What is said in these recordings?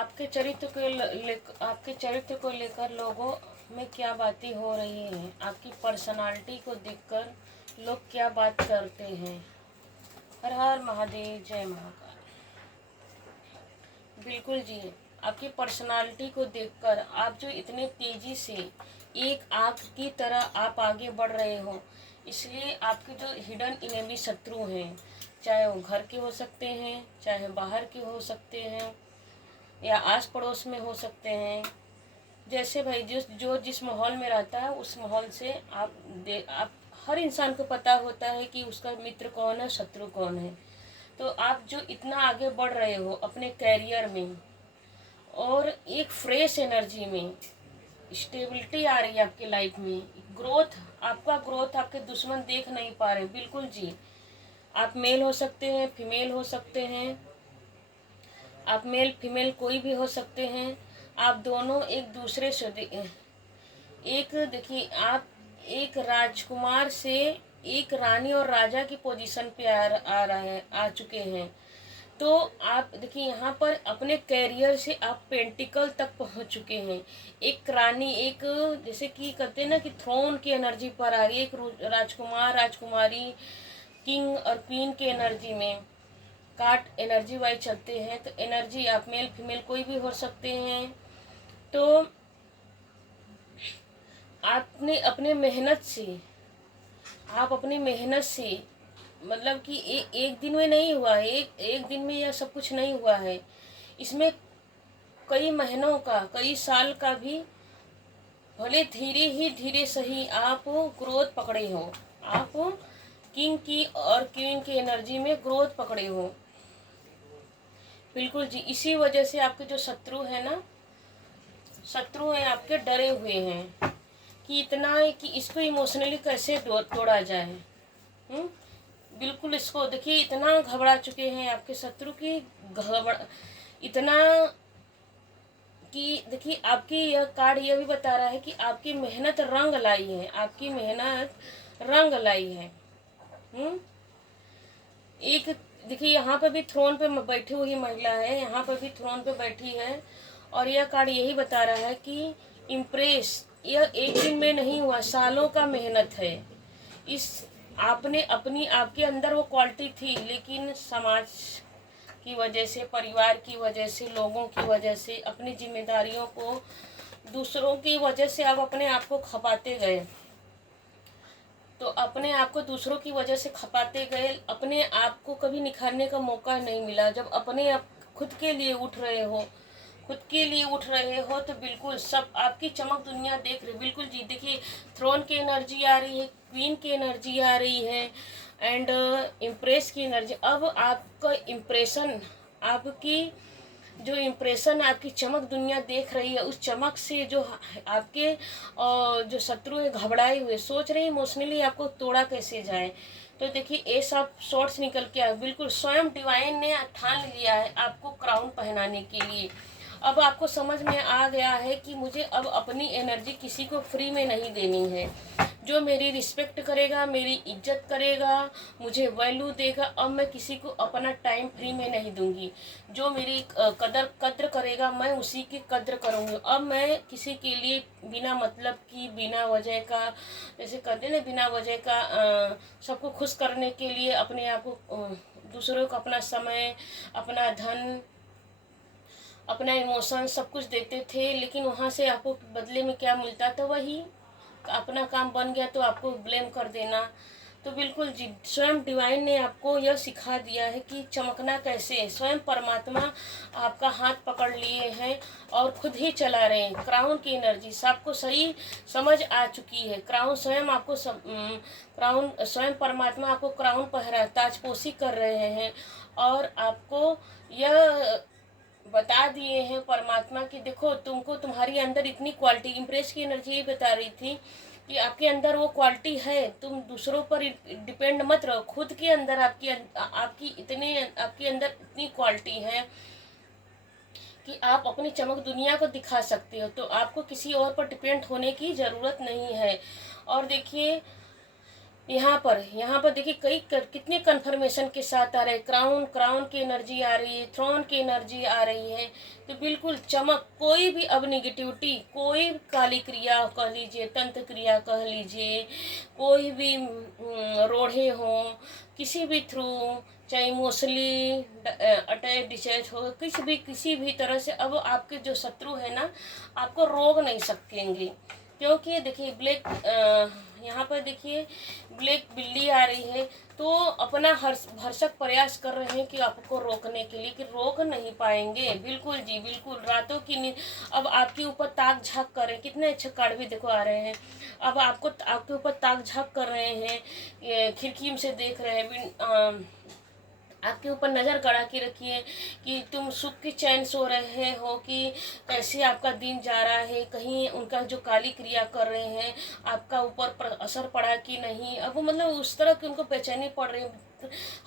आपके चरित्र को लेकर लोगों में क्या बातें हो रही हैं? आपकी पर्सनालिटी को देखकर लोग क्या बात करते हैं? हर हर महादेव, जय महाकाल। बिल्कुल जी, आपकी पर्सनालिटी को देखकर आप जो इतने तेजी से एक आग की तरह आप आगे बढ़ रहे हो, इसलिए आपके जो हिडन इनेमी शत्रु हैं, चाहे वो घर के हो सकते हैं, चाहे बाहर के हो सकते हैं, या आस पड़ोस में हो सकते हैं, जैसे भाई जिस माहौल में रहता है उस माहौल से आप हर इंसान को पता होता है कि उसका मित्र कौन है, शत्रु कौन है। तो आप जो इतना आगे बढ़ रहे हो अपने कैरियर में और एक फ्रेश एनर्जी में, स्टेबिलिटी आ रही है आपके लाइफ में, ग्रोथ आपके दुश्मन देख नहीं पा रहे। बिल्कुल जी, आप मेल हो सकते हैं, फीमेल हो सकते हैं, आप मेल फीमेल कोई भी हो सकते हैं। आप दोनों एक दूसरे से एक देखिए, आप एक राजकुमार से एक रानी और राजा की पोजीशन पे आ चुके हैं। तो आप देखिए यहाँ पर अपने कैरियर से आप पेंटिकल तक पहुँच चुके हैं। एक रानी, एक जैसे कि कहते हैं ना कि थ्रोन की एनर्जी पर आ रही है, एक राजकुमार राजकुमारी, किंग और क्वीन की एनर्जी में कार्ड एनर्जी वाइज चलते हैं। तो एनर्जी आप मेल फीमेल कोई भी हो सकते हैं। तो आपने अपने मेहनत से, आप अपनी मेहनत से, मतलब कि एक दिन में नहीं हुआ है, एक दिन में यह सब कुछ नहीं हुआ है। इसमें कई महीनों का, कई साल का भी, भले धीरे ही धीरे सही आप ग्रोथ पकड़े हो। आप किंग की और क्वीन की एनर्जी में ग्रोथ पकड़े हो। बिल्कुल जी, इसी वजह से आपके जो शत्रु है ना, शत्रु हैं आपके, डरे हुए हैं कि इतना है कि इसको इमोशनली कैसे तोड़ा जाए। बिल्कुल, इसको देखिए, इतना घबरा चुके हैं आपके शत्रु की, इतना कि देखिए आपकी यह कार्ड यह भी बता रहा है कि आपकी मेहनत रंग लाई है, आपकी मेहनत रंग लाई है। एक देखिए, यहाँ पे भी थ्रोन पे बैठी हुई महिला है, यहाँ पे भी थ्रोन पे बैठी है, और यह कार्ड यही बता रहा है कि इम्प्रेस यह एक दिन में नहीं हुआ, सालों का मेहनत है। इस आपने अपनी, आपके अंदर वो क्वालिटी थी, लेकिन समाज की वजह से, परिवार की वजह से, लोगों की वजह से, अपनी जिम्मेदारियों को, दूसरों की वजह से आप अपने आप को खपाते गए। तो अपने आप को दूसरों की वजह से खपाते गए, अपने आप को कभी निखारने का मौका नहीं मिला। जब अपने आप खुद के लिए उठ रहे हो, तो बिल्कुल सब आपकी चमक दुनिया देख रही। बिल्कुल जी, देखिए, थ्रोन की एनर्जी आ रही है, क्वीन की एनर्जी आ रही है, एंड इम्प्रेस की एनर्जी। अब आपका इम्प्रेशन, आपकी जो इम्प्रेशन, आपकी चमक दुनिया देख रही है, उस चमक से जो आपके जो शत्रु है घबराए हुए, सोच रहे इमोशनली आपको तोड़ा कैसे जाए। तो देखिए, ये सब शॉर्ट्स निकल के आए। बिल्कुल स्वयं डिवाइन ने ठान लिया है आपको क्राउन पहनाने के लिए। अब आपको समझ में आ गया है कि मुझे अब अपनी एनर्जी किसी को फ्री में नहीं देनी है। जो मेरी रिस्पेक्ट करेगा, मेरी इज्जत करेगा, मुझे वैल्यू देगा, अब मैं किसी को अपना टाइम फ्री में नहीं दूंगी। जो मेरी कद्र करेगा, मैं उसी की कद्र करूंगी। अब मैं किसी के लिए बिना मतलब की, बिना वजह का, जैसे कहते हैं ना, बिना वजह का सबको खुश करने के लिए अपने आप को, दूसरों को अपना समय, अपना धन, अपना इमोशन सब कुछ देते थे, लेकिन वहाँ से आपको बदले में क्या मिलता था? वही, अपना काम बन गया तो आपको ब्लेम कर देना। तो बिल्कुल जी, स्वयं डिवाइन ने आपको यह सिखा दिया है कि चमकना कैसे है। स्वयं परमात्मा आपका हाथ पकड़ लिए हैं और खुद ही चला रहे हैं। क्राउन की एनर्जी सबको सही समझ आ चुकी है। क्राउन स्वयं आपको क्राउन स्वयं परमात्मा आपको क्राउन पहरा, ताजपोशी कर रहे हैं, और आपको यह बता दिए हैं परमात्मा की देखो, तुमको तुम्हारी अंदर इतनी क्वालिटी, इम्प्रेस की एनर्जी ये बता रही थी कि आपके अंदर वो क्वालिटी है। तुम दूसरों पर डिपेंड मत रहो, खुद के अंदर आपके अंदर इतनी क्वालिटी है कि आप अपनी चमक दुनिया को दिखा सकते हो। तो आपको किसी और पर डिपेंड होने की ज़रूरत नहीं है। और देखिए, यहाँ पर देखिए कितने कन्फर्मेशन के साथ आ रहे हैं। क्राउन की एनर्जी आ रही है, थ्रोन की एनर्जी आ रही है। तो बिल्कुल चमक, कोई भी अब निगेटिविटी, कोई भी काली क्रिया कह लीजिए, तंत्र क्रिया कह लीजिए, कोई भी रोढ़े हो किसी भी थ्रू, चाहे इमोशनली अटैच डिचैच हो, किसी भी तरह से अब आपके जो शत्रु है ना, आपको रोक नहीं सकेंगे। क्योंकि देखिए यहाँ पर देखिए ब्लैक बिल्ली आ रही है, तो अपना भरसक प्रयास कर रहे हैं कि आपको रोकने के लिए, कि रोक नहीं पाएंगे। बिल्कुल जी बिल्कुल, रातों की नींद अब आपके ऊपर ताक झाक कर रहे हैं। कितने अच्छे कार्ड भी देखो आ रहे हैं। अब आपके ऊपर ताक झाक कर रहे हैं, खिड़की से देख रहे हैं, आपके ऊपर नज़र गड़ा के रखिए कि तुम सुख की चैन सो रहे हो कि कैसे आपका दिन जा रहा है। कहीं उनका जो काली क्रिया कर रहे हैं आपका ऊपर असर पड़ा कि नहीं। अब मतलब उस तरह की उनको बेचैनी पड़ रही है,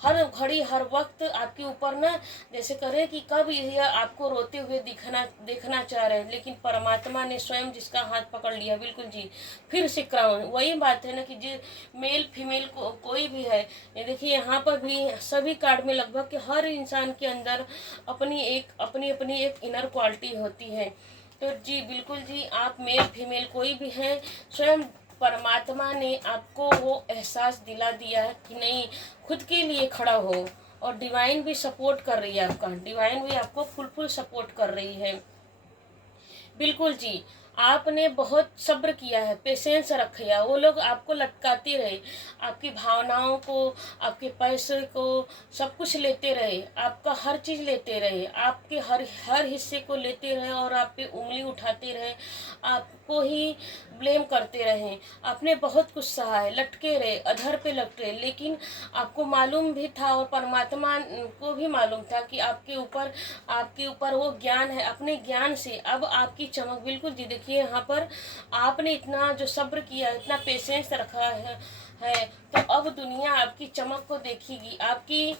हर घड़ी हर वक्त आपके ऊपर ना, जैसे करें कि कब यह आपको रोते हुए देखना चाह रहे हैं। लेकिन परमात्मा ने स्वयं जिसका हाथ पकड़ लिया, बिल्कुल जी फिर से क्राउन, वही बात है ना कि जो मेल फीमेल कोई भी है, ये देखिए यहाँ पर भी सभी कार्ड में लगभग कि हर इंसान के अंदर अपनी अपनी एक इनर क्वालिटी होती है। तो जी बिल्कुल जी, आप मेल फीमेल कोई भी हैं, स्वयं परमात्मा ने आपको वो एहसास दिला दिया है कि नहीं, खुद के लिए खड़ा हो। और डिवाइन भी सपोर्ट कर रही है आपका, डिवाइन भी आपको फुल सपोर्ट कर रही है। बिल्कुल जी, आपने बहुत सब्र किया है, पेशेंस रखा। वो लोग आपको लटकाते रहे, आपकी भावनाओं को, आपके पैसे को, सब कुछ लेते रहे, आपका हर चीज़ लेते रहे, आपके हर हर हिस्से को लेते रहे और आप पे उंगली उठाते रहे, आपको ही ब्लेम करते रहे। आपने बहुत कुछ सहा है, लटके रहे, अधर पे लटके, लेकिन आपको मालूम भी था और परमात्मा को भी मालूम था कि आपके ऊपर वो ज्ञान है। अपने ज्ञान से अब आपकी चमक, बिल्कुल जी देखिए यहाँ पर आपने इतना जो सब्र किया, इतना पेशेंस रखा है, तो अब दुनिया आपकी चमक को देखेगी, आपकी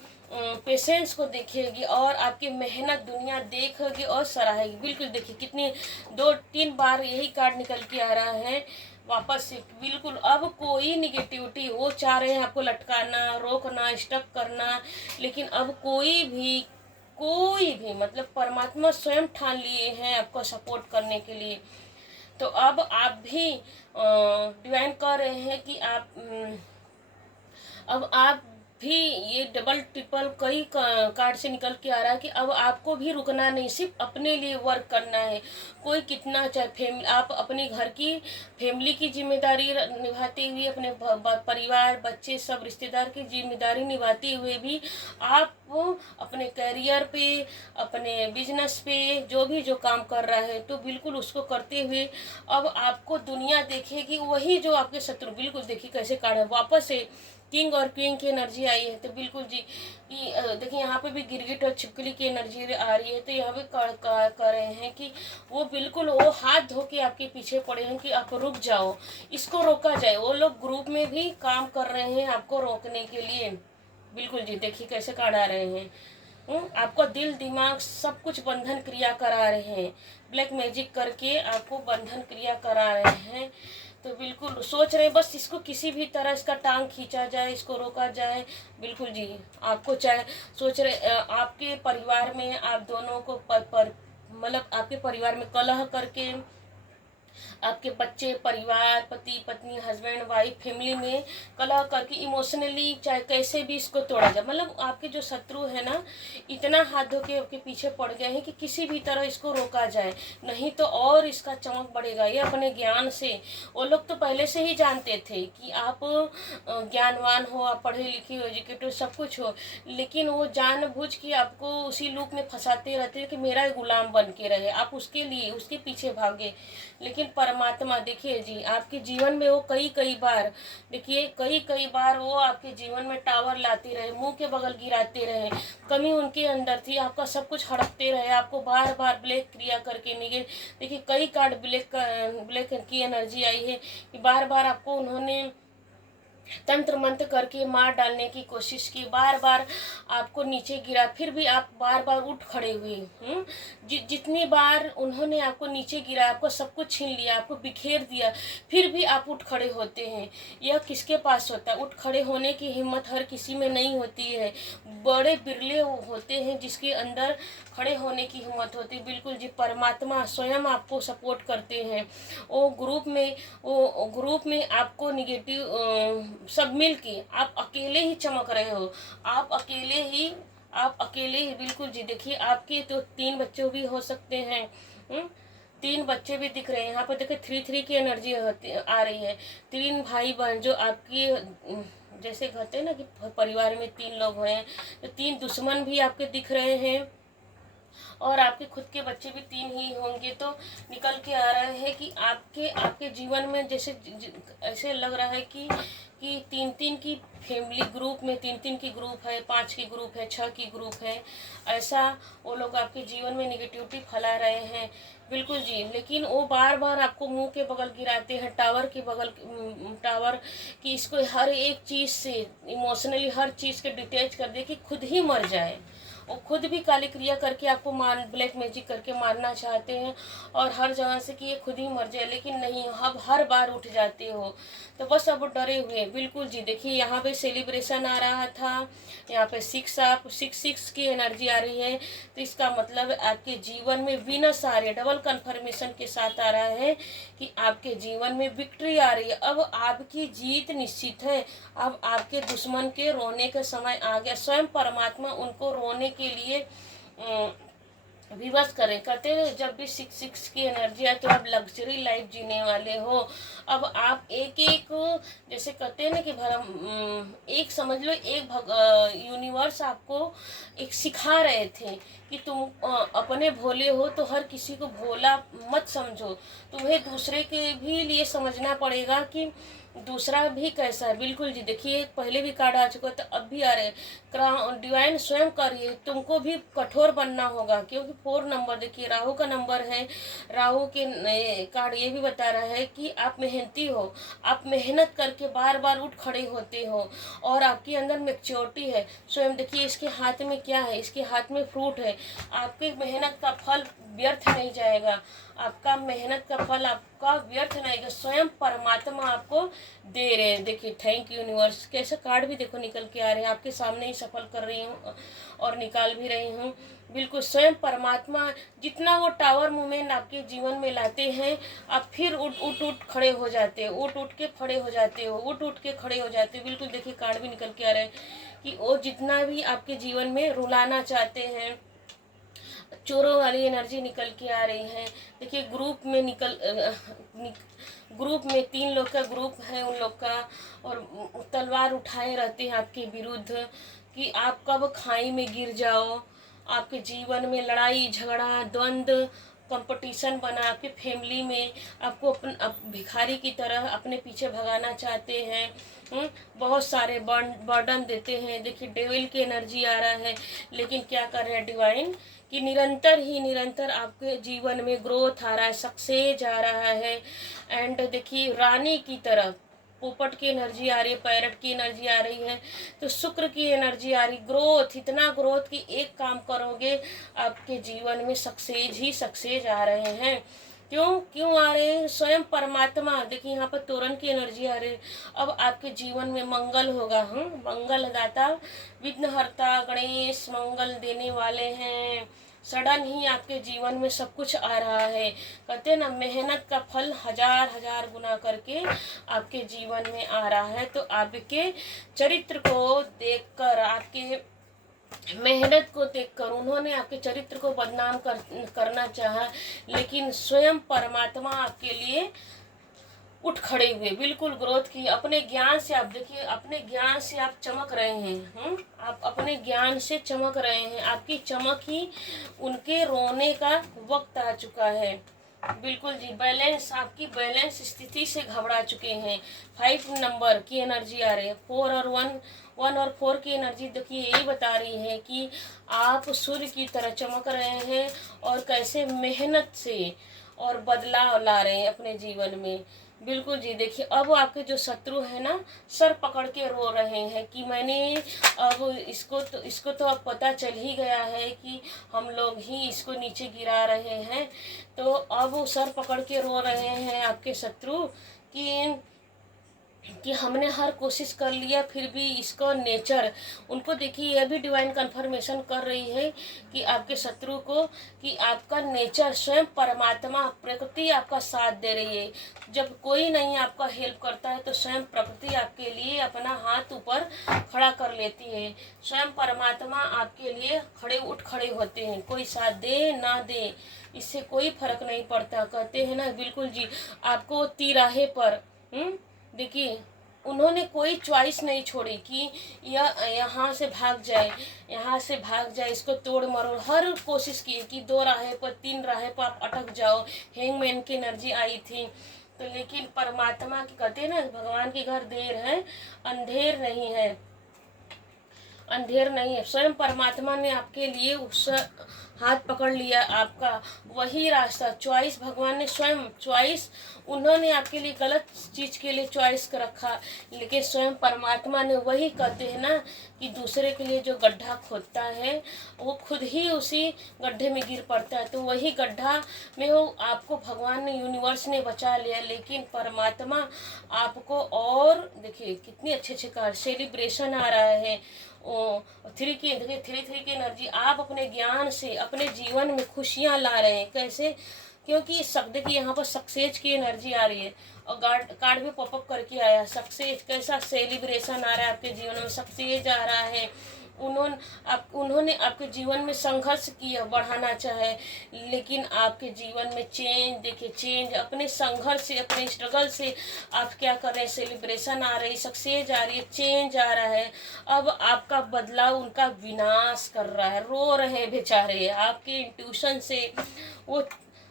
पेशेंस को देखेगी और आपकी मेहनत दुनिया देखेगी और सराहेगी। बिल्कुल देखिए कितनी 2-3 बार यही कार्ड निकल के आ रहा है वापस से। बिल्कुल अब कोई निगेटिविटी, वो चाह रहे हैं आपको लटकाना, रोकना, स्टक करना, लेकिन अब कोई भी मतलब परमात्मा स्वयं ठान लिए हैं आपको सपोर्ट करने के लिए। तो अब आप भी डिवाइन कह रहे हैं कि अब आप भी, ये डबल ट्रिपल कई कार्ड से निकल के आ रहा है कि अब आपको भी रुकना नहीं, सिर्फ अपने लिए वर्क करना है। कोई कितना चाहे फैमिली, आप अपने घर की फैमिली की जिम्मेदारी निभाते हुए, अपने परिवार, बच्चे, सब रिश्तेदार की जिम्मेदारी निभाते हुए भी आप अपने करियर पे, अपने बिजनेस पे जो काम कर रहा है, तो बिल्कुल उसको करते हुए अब आपको दुनिया देखेगी। वही जो आपके शत्रु, बिल्कुल देखिए कैसे कार्ड है, वापस से किंग और क्वीन की एनर्जी आई है। तो बिल्कुल जी देखिए यहाँ पे भी गिरगिट और छिपकली की एनर्जी आ रही है। तो यहाँ पे कर रहे हैं कि वो बिल्कुल वो हाथ धो के आपके पीछे पड़े हैं कि आप रुक जाओ, इसको रोका जाए। वो लोग ग्रुप में भी काम कर रहे हैं आपको रोकने के लिए। बिल्कुल जी देखिए कैसे कार्ड आ रहे हैं। आपको दिल दिमाग सब कुछ बंधन क्रिया करा रहे हैं, ब्लैक मैजिक करके आपको बंधन क्रिया करा रहे हैं। तो बिल्कुल सोच रहे हैं बस इसको किसी भी तरह इसका टांग खींचा जाए, इसको रोका जाए। बिल्कुल जी आपको चाहे सोच रहे आपके परिवार में आप दोनों को मतलब आपके परिवार में कलह करके, आपके बच्चे, परिवार, पति पत्नी, हस्बैंड वाइफ, फैमिली में कलह करके इमोशनली चाहे कैसे भी इसको तोड़ा जाए। मतलब आपके जो शत्रु है ना, इतना हाथ धो के आपके पीछे पड़ गए हैं कि किसी भी तरह इसको रोका जाए, नहीं तो और इसका चमक बढ़ेगा। ये अपने ज्ञान से, वो लोग तो पहले से ही जानते थे कि आप ज्ञानवान हो, आप पढ़े लिखे हो, एजुकेटेड सब कुछ हो, लेकिन वो जानबूझ के आपको उसी लूप में फंसाते रहते हैं कि मेरा गुलाम बन के रहे, आप उसके लिए उसके पीछे भागे। लेकिन परमात्मा देखिए जी आपके जीवन में वो कई बार, देखिए कई बार वो आपके जीवन में टावर लाते रहे, मुंह के बगल गिराते रहे, कमी उनके अंदर थी, आपका सब कुछ हड़पते रहे, आपको बार बार ब्लैक क्रिया करके निगे। देखिए कई कार्ड ब्लैक की एनर्जी आई है कि बार बार आपको उन्होंने तंत्र मंत्र करके मार डालने की कोशिश की, बार बार आपको नीचे गिरा, फिर भी आप बार बार उठ खड़े हुए। जितनी बार उन्होंने आपको नीचे गिरा, आपको सब कुछ छीन लिया, आपको बिखेर दिया, फिर भी आप उठ खड़े होते हैं। यह किसके पास होता है? उठ खड़े होने की हिम्मत हर किसी में नहीं होती है। बड़े बिरले होते हैं जिसके अंदर खड़े होने की हिम्मत होती है। बिल्कुल जी, परमात्मा स्वयं आपको सपोर्ट करते हैं। वो ग्रुप में आपको निगेटिव सब मिल के आप अकेले ही चमक रहे हो। आप अकेले ही बिल्कुल जी। देखिए, आपके तो 3 बच्चे भी हो सकते हैं। 3 बच्चे भी दिख रहे हैं यहाँ पर। देखिए 3-3 की एनर्जी आ रही है। 3 भाई बहन जो आपकी जैसे कहते हैं ना कि परिवार में 3 लोग हैं, तो 3 दुश्मन भी आपके दिख रहे हैं, और आपके खुद के बच्चे भी 3 ही होंगे। तो निकल के आ रहा है कि आपके जीवन में जैसे ऐसे लग रहा है कि 3-3 की फैमिली ग्रुप में 3-3 की ग्रुप है, 5 की ग्रुप है, 6 की ग्रुप है। ऐसा वो लोग आपके जीवन में निगेटिविटी फैला रहे हैं। बिल्कुल जी, लेकिन वो बार बार आपको मुंह के बगल गिराते हैं, टावर कि इसको हर एक चीज़ से इमोशनली हर चीज़ के डिटेच कर दे कि खुद ही मर जाए। वो खुद भी काली क्रिया करके आपको ब्लैक मैजिक करके मारना चाहते हैं, और हर जगह से कि ये खुद ही मर जाए, लेकिन नहीं, अब हर बार उठ जाते हो। तो बस अब डरे हुए। बिल्कुल जी, देखिए यहाँ पे सेलिब्रेशन आ रहा था, यहाँ पे 6 की एनर्जी आ रही है। तो इसका मतलब आपके जीवन में विनस आ रही है, डबल कन्फर्मेशन के साथ आ रहा है कि आपके जीवन में विक्ट्री आ रही है। अब आपकी जीत निश्चित है। अब आपके दुश्मन के रोने का समय आ गया। स्वयं परमात्मा उनको रोने के लिए विवश करें। कहते हैं जब भी 6 की एनर्जी आए तो आप लग्जरी लाइफ जीने वाले हो। अब आप एक एक जैसे कहते हैं ना कि एक समझ लो, यूनिवर्स आपको एक सिखा रहे थे कि तुम अपने भोले हो तो हर किसी को भोला मत समझो। तुम्हें दूसरे के भी लिए समझना पड़ेगा कि दूसरा भी कैसा है। बिल्कुल जी, देखिए पहले भी कार्ड आ चुका है, तो अब भी आ रहे हैं। डिवाइन स्वयं करिए, तुमको भी कठोर बनना होगा, क्योंकि 4 नंबर देखिए राहु का नंबर है। राहु के कार्ड ये भी बता रहा है कि आप मेहनती हो, आप मेहनत करके बार बार उठ खड़े होते हो, और आपके अंदर मैच्योरिटी है। स्वयं देखिए इसके हाथ में क्या है, इसके हाथ में फ्रूट है। आपकी मेहनत का फल व्यर्थ नहीं जाएगा, आपका मेहनत का फल आपका व्यर्थ नहीं जाएगा। स्वयं परमात्मा आपको दे रहे हैं। देखिए थैंक यू यूनिवर्स। कैसे कार्ड भी देखो निकल के आ रहे हैं, आपके सामने ही सफल कर रही हूँ और निकाल भी रही हूँ। बिल्कुल स्वयं परमात्मा जितना वो टावर मूवमेंट आपके जीवन में लाते हैं, आप फिर उठ खड़े हो जाते हो, उठ के खड़े हो जाते हो, उठ के खड़े हो जाते हो। बिल्कुल देखिए कार्ड भी निकल के आ रहे हैं कि वो जितना भी आपके जीवन में रुलाना चाहते हैं, चोरों वाली एनर्जी निकल के आ रही है। देखिए ग्रुप में 3 लोग का ग्रुप है उन लोग का, और तलवार उठाए रहते हैं आपके विरुद्ध कि आप कब खाई में गिर जाओ। आपके जीवन में लड़ाई झगड़ा द्वंद्व कंपटीशन बना, आपके फैमिली में आपको भिखारी की तरह अपने पीछे भगाना चाहते हैं। बहुत सारे बर्डन देते हैं। देखिए डेविल की एनर्जी आ रहा है, लेकिन क्या कर रहे हैं डिवाइन कि निरंतर आपके जीवन में ग्रोथ आ रहा है, सक्सेस आ रहा है। एंड देखिए रानी की तरह पोपट की एनर्जी आ रही है, पैरट की एनर्जी आ रही है, तो शुक्र की एनर्जी आ रही। ग्रोथ, इतना ग्रोथ कि एक काम करोगे आपके जीवन में सक्सेस ही सक्सेस आ रहे हैं। क्यों आ रहे हैं? स्वयं परमात्मा। देखिए यहाँ पर तोरण की एनर्जी आ रही है। अब आपके जीवन में मंगल होगा। मंगल दाता विघ्नहर्ता गणेश मंगल देने वाले हैं। सडन ही आपके जीवन में सब कुछ आ रहा है। कहते हैं ना मेहनत का फल हजार गुना करके आपके जीवन में आ रहा है। तो आपके चरित्र को देखकर, आपके मेहनत को देखकर उन्होंने आपके चरित्र को बदनाम करना चाहा, लेकिन स्वयं परमात्मा आपके लिए उठ खड़े हुए। बिल्कुल ग्रोथ की अपने ज्ञान से। आप देखिए अपने ज्ञान से आप चमक रहे हैं। आप अपने ज्ञान से चमक रहे हैं। आपकी चमक ही उनके रोने का वक्त आ चुका है। बिल्कुल जी, बैलेंस, आपकी बैलेंस स्थिति से घबरा चुके हैं। 5 नंबर की एनर्जी आ रही है। 4 और 1 और 4 की एनर्जी देखिए यही बता रही है कि आप सूर्य की तरह चमक रहे हैं, और कैसे मेहनत से और बदलाव ला रहे हैं अपने जीवन में। बिल्कुल जी, देखिए अब आपके जो शत्रु है ना, सर पकड़ के रो रहे हैं कि मैंने अब इसको तो अब पता चल ही गया है कि हम लोग ही इसको नीचे गिरा रहे हैं। तो अब वो सर पकड़ के रो रहे हैं आपके शत्रु कि हमने हर कोशिश कर लिया, फिर भी इसका नेचर उनको, देखिए यह भी डिवाइन कंफर्मेशन कर रही है कि आपके शत्रु को कि आपका नेचर स्वयं परमात्मा प्रकृति आपका साथ दे रही है। जब कोई नहीं आपका हेल्प करता है तो स्वयं प्रकृति आपके लिए अपना हाथ ऊपर खड़ा कर लेती है। स्वयं परमात्मा आपके लिए खड़े होते हैं, कोई साथ दे ना दे इससे कोई फर्क नहीं पड़ता। कहते हैं ना, बिल्कुल जी, आपको तिराहे पर देखिए उन्होंने कोई चॉइस नहीं छोड़ी कि यहाँ से भाग जाए, यहाँ से भाग जाए, इसको तोड़ मरोड़ हर कोशिश की कि 2 राहें पर 3 राहें पर आप अटक जाओ। हैंगमैन की एनर्जी आई थी तो, लेकिन परमात्मा की कहते हैं ना, भगवान के घर देर है अंधेर नहीं है, अंधेर नहीं है। स्वयं परमात्मा ने आपके लिए उस हाथ पकड़ लिया आपका, वही रास्ता चॉइस भगवान ने स्वयं चॉइस, उन्होंने आपके लिए गलत चीज के लिए चॉइस कर रखा, लेकिन स्वयं परमात्मा ने वही, कहते हैं ना कि दूसरे के लिए जो गड्ढा खोदता है वो खुद ही उसी गड्ढे में गिर पड़ता है। तो वही गड्ढा में वो आपको भगवान ने, यूनिवर्स ने बचा लिया, लेकिन परमात्मा आपको, और देखिए कितनी अच्छे कार्ड सेलिब्रेशन आ रहा है। थ्री की एनर्जी, आप अपने ज्ञान से अपने जीवन में खुशियां ला रहे हैं। कैसे? क्योंकि देखिए यहाँ पर सक्सेस की एनर्जी आ रही है और कार्ड भी पॉपअप करके आया सक्सेस। कैसा सेलिब्रेशन आ रहा है आपके जीवन में, सक्सेस आ रहा है। उन्होंने आपके जीवन में संघर्ष किया, बढ़ाना चाहे, लेकिन आपके जीवन में चेंज, देखिए चेंज अपने संघर्ष से, अपने स्ट्रगल से आप क्या कर रहे हैं, सेलिब्रेशन आ रही, सक्सेस आ रही है, चेंज आ रहा है। अब आपका बदलाव उनका विनाश कर रहा है, रो रहे हैं बेचारे आपके इंट्यूशन से। वो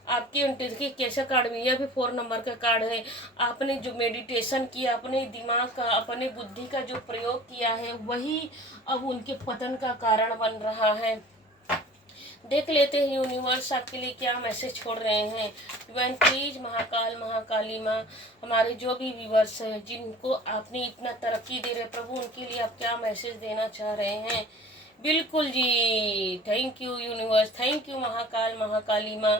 आपके देखिए कैसा कार्ड में, यह भी 4 नंबर का कार्ड है। आपने जो मेडिटेशन किया, अपने दिमाग का, अपने बुद्धि का जो प्रयोग किया है, वही अब उनके पतन का कारण बन रहा है। देख लेते हैं यूनिवर्स आपके लिए क्या मैसेज छोड़ रहे हैं। डिवाइन प्लीज, महाकाल महाकाली माँ, हमारे जो भी व्यूवर्स हैं जिनको आपने इतना तरक्की दे रहे प्रभु, उनके लिए आप क्या मैसेज देना चाह रहे हैं। बिल्कुल जी, thank you universe, thank you Mahakal Mahakali माँ।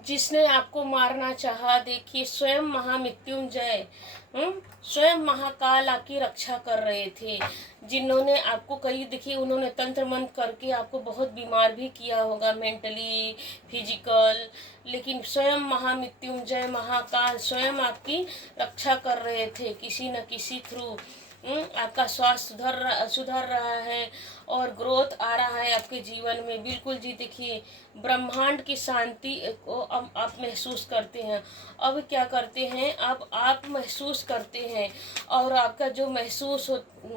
जिसने आपको मारना चाहा, देखिए स्वयं महामृत्युंजय, स्वयं महाकाल आपकी रक्षा कर रहे थे। जिन्होंने आपको कई, देखिए उन्होंने तंत्र मंत्र करके आपको बहुत बीमार भी किया होगा, मेंटली, फिजिकल, लेकिन स्वयं महामृत्युंजय महाकाल स्वयं आपकी रक्षा कर रहे थे किसी न किसी थ्रू। आपका स्वास्थ्य सुधर रहा है और ग्रोथ आ रहा है आपके जीवन में। बिल्कुल जी, देखिए ब्रह्मांड की शांति को अब आप महसूस करते हैं। अब क्या करते हैं, अब आप महसूस करते हैं, और आपका जो महसूस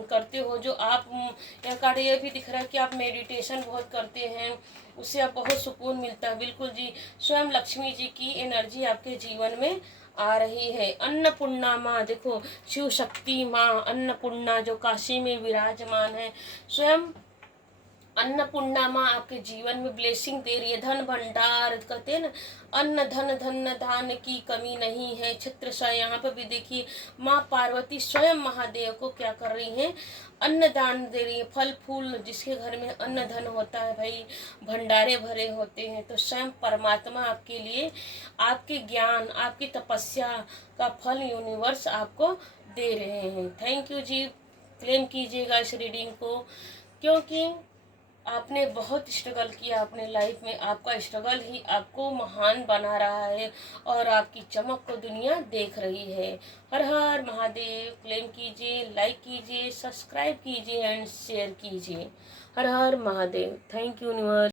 करते हो, जो आप, यह कार्ड ये भी दिख रहा है कि आप मेडिटेशन बहुत करते हैं, उससे आप बहुत सुकून मिलता है। बिल्कुल जी, स्वयं लक्ष्मी जी की एनर्जी आपके जीवन में आ रही है। अन्नपूर्णा माँ, देखो शिव शक्ति माँ अन्नपूर्णा जो काशी में विराजमान है, स्वयं अन्नपूर्णा माँ आपके जीवन में ब्लेसिंग दे रही है। धन भंडार, कहते हैं ना, अन्न धन धान की कमी नहीं है। छत्र सा, यहाँ पर भी देखिए माँ पार्वती स्वयं महादेव को क्या कर रही हैं, अन्न दान दे रही है। फल फूल, जिसके घर में अन्न धन होता है भाई, भंडारे भरे होते हैं। तो स्वयं परमात्मा आपके लिए, आपके ज्ञान, आपकी तपस्या का फल यूनिवर्स आपको दे रहे हैं। थैंक यू जी, क्लेम कीजिएगा इस रीडिंग को, क्योंकि आपने बहुत स्ट्रगल किया अपने लाइफ में। आपका स्ट्रगल ही आपको महान बना रहा है और आपकी चमक को दुनिया देख रही है। हर हर महादेव। क्लेम कीजिए, लाइक कीजिए, सब्सक्राइब कीजिए एंड शेयर कीजिए। हर हर महादेव। Thank you universe.